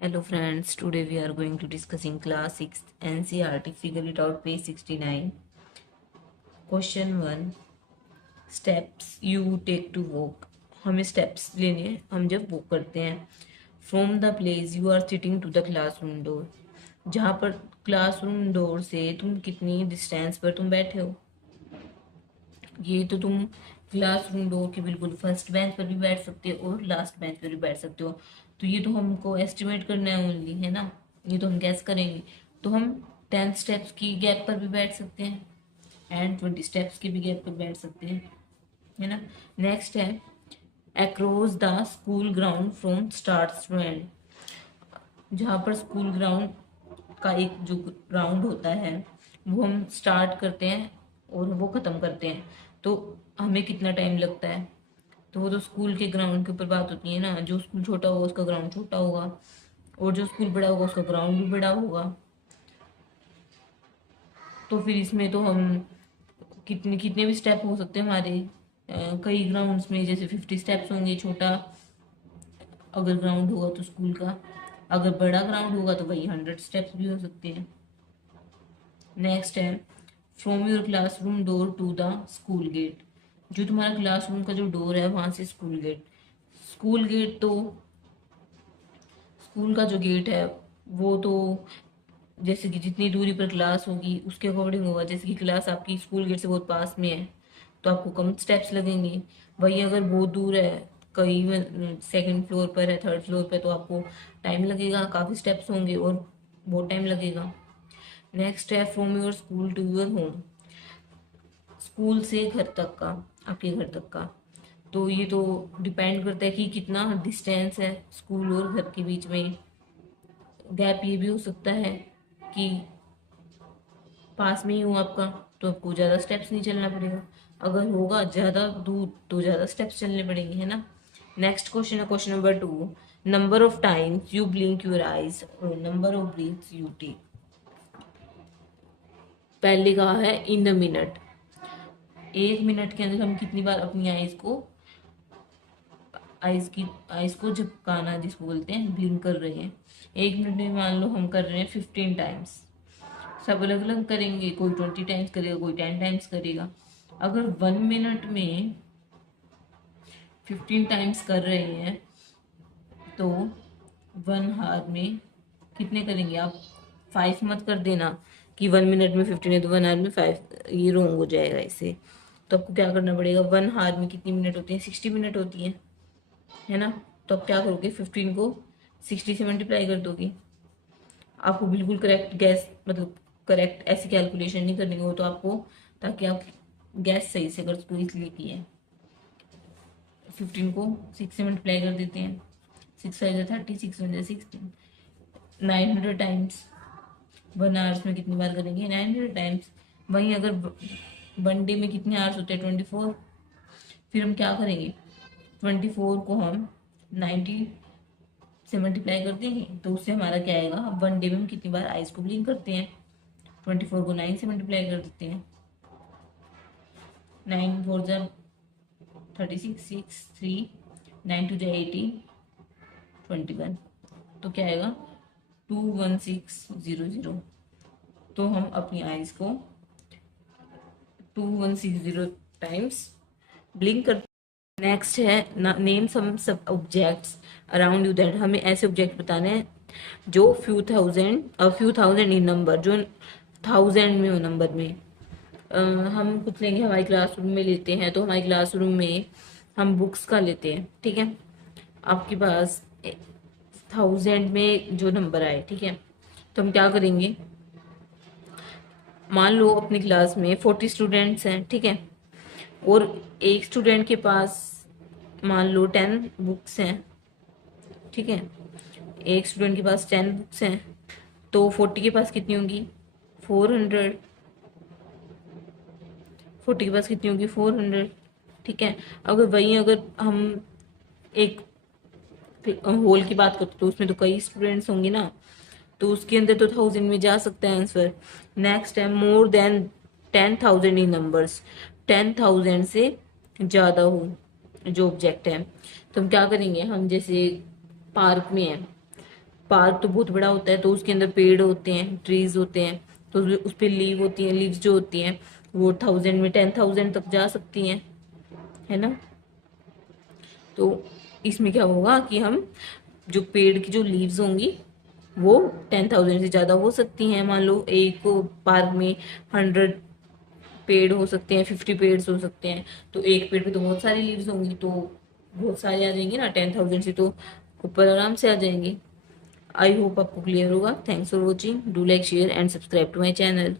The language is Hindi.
Hello friends, today we are going to discussing class 6 NCERT figure it out page 69. Question 1, steps you take to walk. हमें steps लेने हैं हम जब walk करते हैं. From the place you are sitting to the classroom door. जहाँ पर classroom door से तुम कितनी distance पर तुम बैठे हो. ये तो तुम क्लासरूम डोर के बिल्कुल फर्स्ट बेंच पर भी बैठ सकते हो और लास्ट बेंच पर भी बैठ सकते हो. तो ये तो हमको एस्टिमेट करना है ओनली, है ना. ये तो हम गैस करेंगे. तो हम 10 स्टेप्स की गैप पर भी बैठ सकते हैं एंड 20 स्टेप्स की भी गैप पर बैठ सकते हैं, है ना. नेक्स्ट है across the school ground from start to end. जहाँ पर स्कूल ग्राउंड का एक जो राउंड होता है वो हम स्टार्ट करते हैं और वो ख़त्म करते हैं, तो हमें कितना टाइम लगता है. तो वो तो स्कूल के ग्राउंड के ऊपर बात होती है ना. जो स्कूल छोटा होगा उसका ग्राउंड छोटा होगा और जो स्कूल बड़ा होगा उसका ग्राउंड भी बड़ा होगा. तो फिर इसमें तो हम कितने कितने भी स्टेप हो सकते हैं हमारे. कई ग्राउंड्स में जैसे 50 स्टेप्स होंगे छोटा अगर ग्राउंड होगा तो स्कूल का. अगर बड़ा ग्राउंड होगा तो वही 100 स्टेप्स भी हो सकते हैं. नेक्स्ट है from your classroom door to the school gate. जो तुम्हारा क्लासरूम का जो डोर है वहां से स्कूल गेट. स्कूल गेट तो स्कूल का जो गेट है वो तो जैसे कि जितनी दूरी पर क्लास होगी उसके अकॉर्डिंग होगा. जैसे कि क्लास आपकी स्कूल गेट से बहुत पास में है तो आपको कम स्टेप्स लगेंगे. वही अगर बहुत दूर है, कहीं सेकंड फ्लोर पर है, थर्ड फ्लोर पर, तो आपको टाइम लगेगा, काफ़ी स्टेप्स होंगे और बहुत टाइम लगेगा. नेक्स्ट है from your school to your home. School से घर तक का, आपके घर तक का. तो ये तो डिपेंड करता है कि कितना डिस्टेंस है स्कूल और घर के बीच में. गैप ये भी हो सकता है कि पास में ही हो आपका तो आपको ज़्यादा स्टेप्स नहीं चलना पड़ेगा. अगर होगा ज़्यादा दूर तो ज़्यादा स्टेप्स चलने पड़ेंगे, है ना. नेक्स्ट क्वेश्चन है question number 2, number of times you blink your eyes और number of breaths you take. पहले कहा है इन द मिनट. 1 मिनट के अंदर हम कितनी बार अपनी आइज को झपकाना जिसको बोलते हैं ब्लिंक कर रहे हैं. 1 मिनट में मान लो हम कर रहे हैं 15 टाइम्स. सब अलग अलग करेंगे, कोई 20 टाइम्स करेगा, कोई 10 टाइम्स करेगा. अगर 1 मिनट में 15 टाइम्स कर रहे हैं तो 1 आवर में कितने करेंगे आप. 5 मत कर देना कि 1 मिनट में 15 है तो 1 आवर में 5, ये रॉन्ग हो जाएगा इससे. तो आपको क्या करना पड़ेगा, 1 आवर में कितनी मिनट होती है, 60 मिनट होती है ना. तो आप क्या करोगे, 15 को 60 से मल्टीप्लाई कर दोगे. आपको बिल्कुल करेक्ट गैस मतलब करेक्ट ऐसी कैलकुलेशन नहीं करनी हो तो आपको, ताकि आप गैस सही से कर सको इसलिए की है. 15 को 6 से मल्टीप्लाई कर देते हैं. 6 5 30, 6 1 16, 900 टाइम्स. 1 आवर्स में कितनी बार करेंगे, 900 टाइम्स. वहीं अगर 1 डे में कितने आवर्स होते हैं, 24. फिर हम क्या करेंगे, 24 को हम 90 से मल्टीप्लाई कर देंगे तो उससे हमारा क्या आएगा, 1 डे में हम कितनी बार आइज को ब्लिंक करते हैं. 24 को 9 से मल्टीप्लाई कर देते हैं. 9 4 36, 6 3, 9 2 80, 21. तो क्या आएगा, 21600. तो हम अपनी आइज को 2160 टाइम्स ब्लिंक करते. नेक्स्ट है नेम सम सब ऑब्जेक्ट्स अराउंड यू दैट. हमें ऐसे ऑब्जेक्ट बताने हैं जो फ्यू थाउजेंड इन नंबर, जो 1000 में हो नंबर में. हम कुछ लेंगे, हमारे क्लासरूम में लेते हैं तो हमारे क्लासरूम में हम बुक्स का लेते हैं, ठीक है. आपके पास 1000 में जो नंबर आए, ठीक है, तो हम क्या करेंगे, मान लो अपनी क्लास में 40 स्टूडेंट्स हैं, ठीक है, और एक स्टूडेंट के पास मान लो 10 बुक्स हैं, ठीक है. एक स्टूडेंट के पास 10 बुक्स हैं तो 40 के पास कितनी होंगी, 400. 40 के पास कितनी होगी, 400, ठीक है. अगर हम एक होल की बात करते तो उसमें तो कई स्टूडेंट्स होंगे ना, तो उसके अंदर तो 1000 में जा सकता है आंसर. नेक्स्ट है मोर देन 10,000 इन नंबर्स. 10,000 से ज़्यादा हो जो ऑब्जेक्ट है तो हम क्या करेंगे, हम जैसे पार्क में है पार्क तो बहुत बड़ा होता है, तो उसके अंदर पेड़ होते हैं, ट्रीज होते हैं, तो उस पे लीव होती है, लीव्स जो होती हैं वो 1000 में 10,000 तक जा सकती हैं, है ना। तो इसमें क्या होगा कि हम जो पेड़ की जो लीव्स होंगी वो 10,000 से ज़्यादा हो सकती हैं। मान लो एक पार्क में 100 पेड़ हो सकते हैं, 50 पेड़ हो सकते हैं, तो एक पेड़ पे तो बहुत सारी लीव्स होंगी, तो बहुत सारे आ जाएंगे ना, 10,000 से तो ऊपर आराम से आ जाएंगे। आई होप आपको क्लियर होगा। Thanks for watching, do like share and subscribe to my channel.